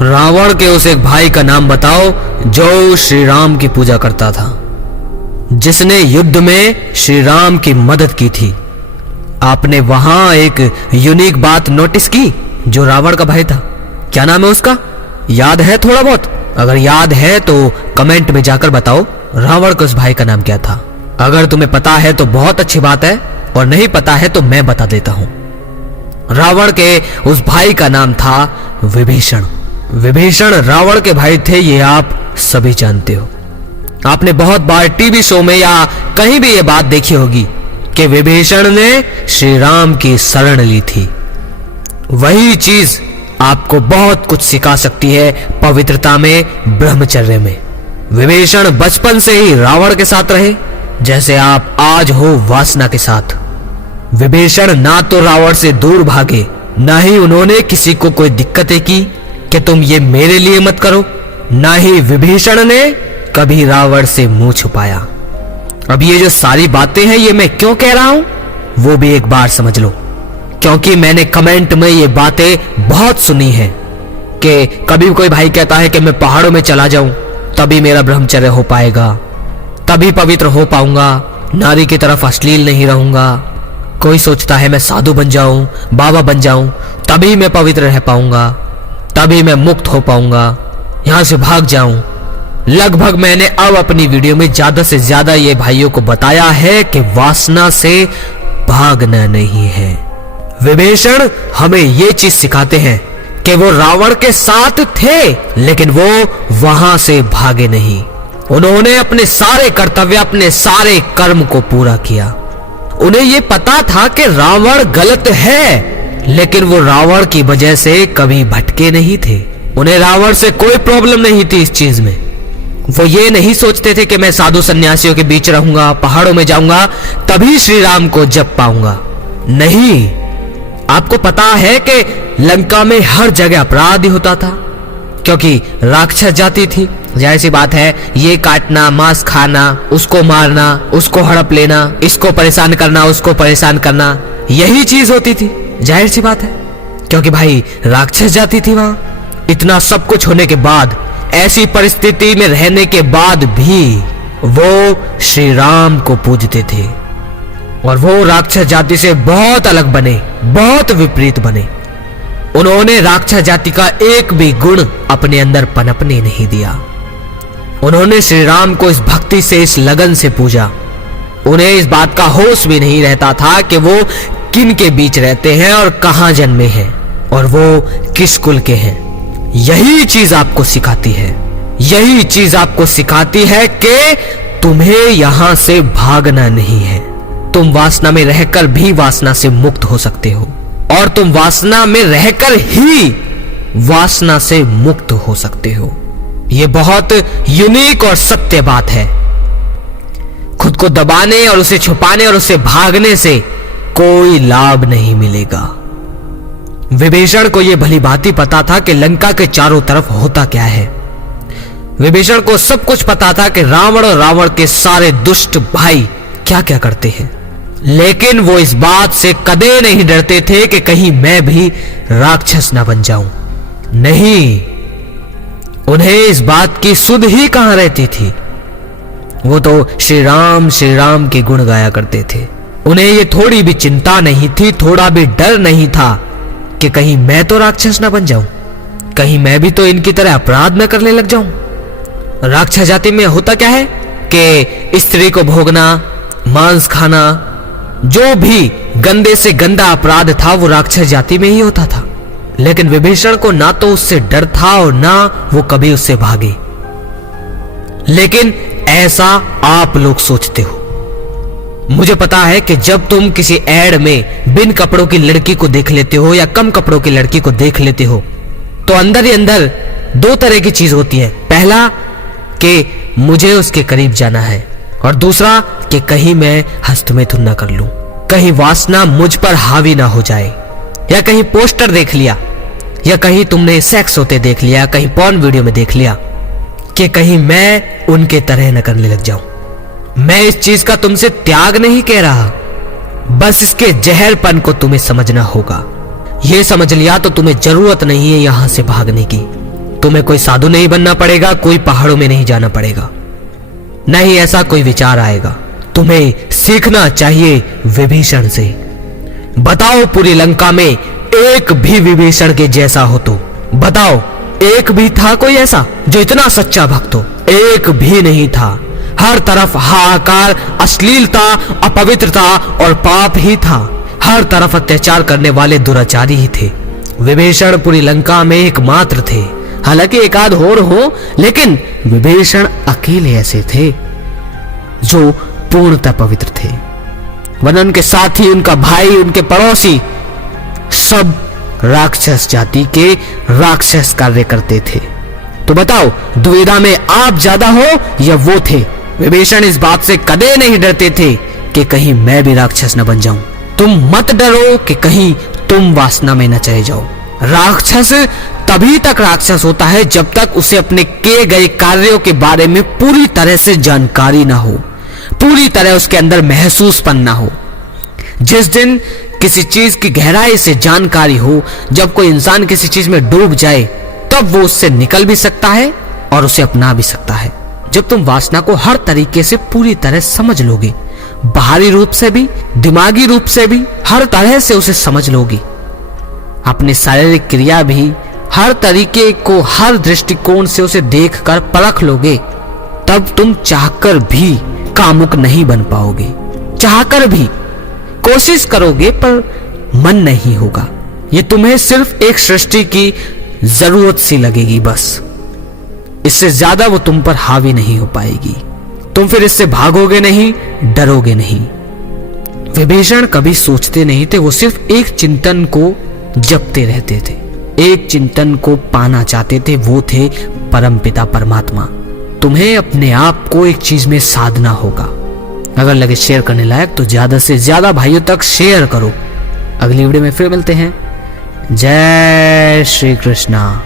रावण के उस एक भाई का नाम बताओ जो श्री राम की पूजा करता था, जिसने युद्ध में श्री राम की मदद की थी। आपने वहां एक यूनिक बात नोटिस की जो रावण का भाई था। क्या नाम है उसका? याद है थोड़ा बहुत? अगर याद है तो कमेंट में जाकर बताओ रावण के उस भाई का नाम क्या था। अगर तुम्हें पता है तो बहुत अच्छी बात है, और नहीं पता है तो मैं बता देता हूं। रावण के उस भाई का नाम था विभीषण। विभीषण रावण के भाई थे, ये आप सभी जानते हो। आपने बहुत बार टीवी शो में या कहीं भी ये बात देखी होगी कि विभीषण ने श्री राम की शरण ली थी। वही चीज आपको बहुत कुछ सिखा सकती है पवित्रता में, ब्रह्मचर्य में। विभीषण बचपन से ही रावण के साथ रहे, जैसे आप आज हो वासना के साथ। विभीषण ना तो रावण से दूर भागे, ना ही उन्होंने किसी को कोई दिक्कतें की कि तुम ये मेरे लिए मत करो, ना ही विभीषण ने कभी रावण से मुंह छुपाया। अब ये जो सारी बातें हैं ये मैं क्यों कह रहा हूं वो भी एक बार समझ लो, क्योंकि मैंने कमेंट में ये बातें बहुत सुनी हैं कि कभी कोई भाई कहता है कि मैं पहाड़ों में चला जाऊं तभी मेरा ब्रह्मचर्य हो पाएगा, तभी पवित्र हो पाऊंगा, नारी की तरफ अश्लील नहीं रहूंगा। कोई सोचता है मैं साधु बन जाऊं, बाबा बन जाऊं, तभी मैं पवित्र रह पाऊंगा, तभी मैं मुक्त हो पाऊंगा, यहां से भाग जाऊं। लगभग मैंने अब अपनी वीडियो में ज्यादा से ज्यादा ये भाइयों को बताया है कि वासना से भागना नहीं है। विभीषण हमें ये चीज सिखाते हैं कि वो रावण के साथ थे, लेकिन वो वहां से भागे नहीं। उन्होंने अपने सारे कर्तव्य, अपने सारे कर्म को पूरा किया। उन्हें ये पता था कि रावण गलत है, लेकिन वो रावण की वजह से कभी भटके नहीं थे। उन्हें रावण से कोई प्रॉब्लम नहीं थी इस चीज में। वो ये नहीं सोचते थे कि मैं साधु सन्यासियों के बीच रहूंगा, पहाड़ों में जाऊंगा, तभी श्री राम को जप पाऊंगा। नहीं, आपको पता है कि लंका में हर जगह अपराध ही होता था, क्योंकि राक्षस जाति थी। जाहिर सी बात है, ये काटना, मांस खाना, उसको मारना, उसको हड़प लेना, इसको परेशान करना, उसको परेशान करना, यही चीज होती थी। जाहिर सी बात है, क्योंकि भाई राक्षस जाति थी वहां। इतना सब कुछ होने के बाद, ऐसी परिस्थिति में रहने के बाद भी वो श्री राम को पूजते थे, और वो राक्षस जाति से बहुत अलग बने, बहुत विपरीत बने। उन्होंने राक्षस जाति का एक भी गुण अपने अंदर पनपने नहीं दिया। उन्होंने श्री राम को इस भक्ति से, इस लगन से पूजा। उन्हें इस बात का होश भी नहीं रहता था कि वो किन के बीच रहते हैं और कहां जन्मे हैं और वो किस कुल के हैं। यही चीज आपको सिखाती है, यही चीज आपको सिखाती है कि तुम्हें यहां से भागना नहीं है। तुम वासना में रहकर भी वासना से मुक्त हो सकते हो, और तुम वासना में रहकर ही वासना से मुक्त हो सकते हो। यह बहुत यूनिक और सत्य बात है। खुद को दबाने और उसे छुपाने और उसे भागने से कोई लाभ नहीं मिलेगा। विभीषण को यह भली भांति पता था कि लंका के चारों तरफ होता क्या है। विभीषण को सब कुछ पता था कि रावण और रावण के सारे दुष्ट भाई क्या क्या करते हैं, लेकिन वो इस बात से कदे नहीं डरते थे कि कहीं मैं भी राक्षस ना बन जाऊं। नहीं, उन्हें इस बात की सुध ही कहां रहती थी। वो तो श्री राम के गुण गाया करते थे। उन्हें ये थोड़ी भी चिंता नहीं थी, थोड़ा भी डर नहीं था कि कहीं मैं तो राक्षस ना बन जाऊं, कहीं मैं भी तो इनकी तरह अपराध न करने लग जाऊं। राक्षस जाति में होता क्या है कि स्त्री को भोगना, मांस खाना, जो भी गंदे से गंदा अपराध था वो राक्षस जाति में ही होता था। लेकिन विभीषण को ना तो उससे डर था और ना वो कभी उससे भागे। लेकिन ऐसा आप लोग सोचते हो। मुझे पता है कि जब तुम किसी एड में बिन कपड़ों की लड़की को देख लेते हो या कम कपड़ों की लड़की को देख लेते हो तो अंदर ही अंदर दो तरह की चीज होती है। पहला कि मुझे उसके करीब जाना है, और दूसरा कि कहीं मैं हस्तमैथुन ना कर लूं, कहीं वासना मुझ पर हावी ना हो जाए, या कहीं पोस्टर देख लिया, या कहीं तुमने सेक्स होते देख लिया, कहीं पॉर्न वीडियो में देख लिया, कि कहीं मैं उनके तरह न करने लग जाऊं। मैं इस चीज का तुमसे त्याग नहीं कह रहा, बस इसके जहरपन को तुम्हें समझना होगा। यह समझ लिया तो तुम्हें जरूरत नहीं है यहां से भागने की। तुम्हें कोई साधु नहीं बनना पड़ेगा, कोई पहाड़ों में नहीं जाना पड़ेगा, नहीं ऐसा कोई विचार आएगा। तुम्हें सीखना चाहिए विभीषण से। बताओ पूरी लंका में एक भी विभीषण के जैसा हो तो बताओ, एक भी था कोई ऐसा जो इतना सच्चा भक्त हो? एक भी नहीं था। हर तरफ हाहाकार, अश्लीलता, अपवित्रता और पाप ही था। हर तरफ अत्याचार करने वाले दुराचारी ही थे। विभीषण पूरी लंका में एकमात्र थे। हालांकि एक आध और हो, लेकिन विभीषण अकेले ऐसे थे जो पूर्णतः पवित्र थे। वरना उनके साथी, उनका भाई, उनके पड़ोसी सब राक्षस जाति के राक्षस कार्य करते थे। तो बताओ, दुविधा में आप ज्यादा हो या वो थे? विभीषण इस बात से कदे नहीं डरते थे कि कहीं मैं भी राक्षस न बन जाऊं। तुम मत डरो कि कहीं तुम वासना में न चले जाओ। राक्षस तभी तक राक्षस होता है जब तक उसे अपने किए गए कार्यों के बारे में पूरी तरह से जानकारी ना हो, पूरी तरह उसके अंदर महसूसपन ना हो। जिस दिन किसी चीज की गहराई से जानकारी हो, जब कोई इंसान किसी चीज में डूब जाए, तब वो उससे निकल भी सकता है और उसे अपना भी सकता है। जब तुम वासना को हर तरीके से पूरी तरह समझ लोगे, बाहरी रूप से भी, दिमागी रूप से भी, हर तरह से उसे समझ लोगे, अपनी शारीरिक क्रिया भी हर तरीके को, हर दृष्टिकोण से उसे देखकर परख लोगे, तब तुम चाहकर भी कामुक नहीं बन पाओगे। चाहकर भी कोशिश करोगे पर मन नहीं होगा। ये तुम्हें सिर्फ एक सृष्टि की जरूरत सी लगेगी बस। इससे ज्यादा वो तुम पर हावी नहीं हो पाएगी। तुम फिर इससे भागोगे नहीं, डरोगे नहीं। विभीषण कभी सोचते नहीं थे, वो सिर्फ एक चिंतन को जपते रहते थे, एक चिंतन को पाना चाहते थे, वो थे परमपिता परमात्मा। तुम्हें अपने आप को एक चीज में साधना होगा। अगर लगे शेयर करने लायक तो ज्यादा से ज्यादा भाइयों तक शेयर करो। अगली वीडियो में फिर मिलते हैं। जय श्री कृष्णा।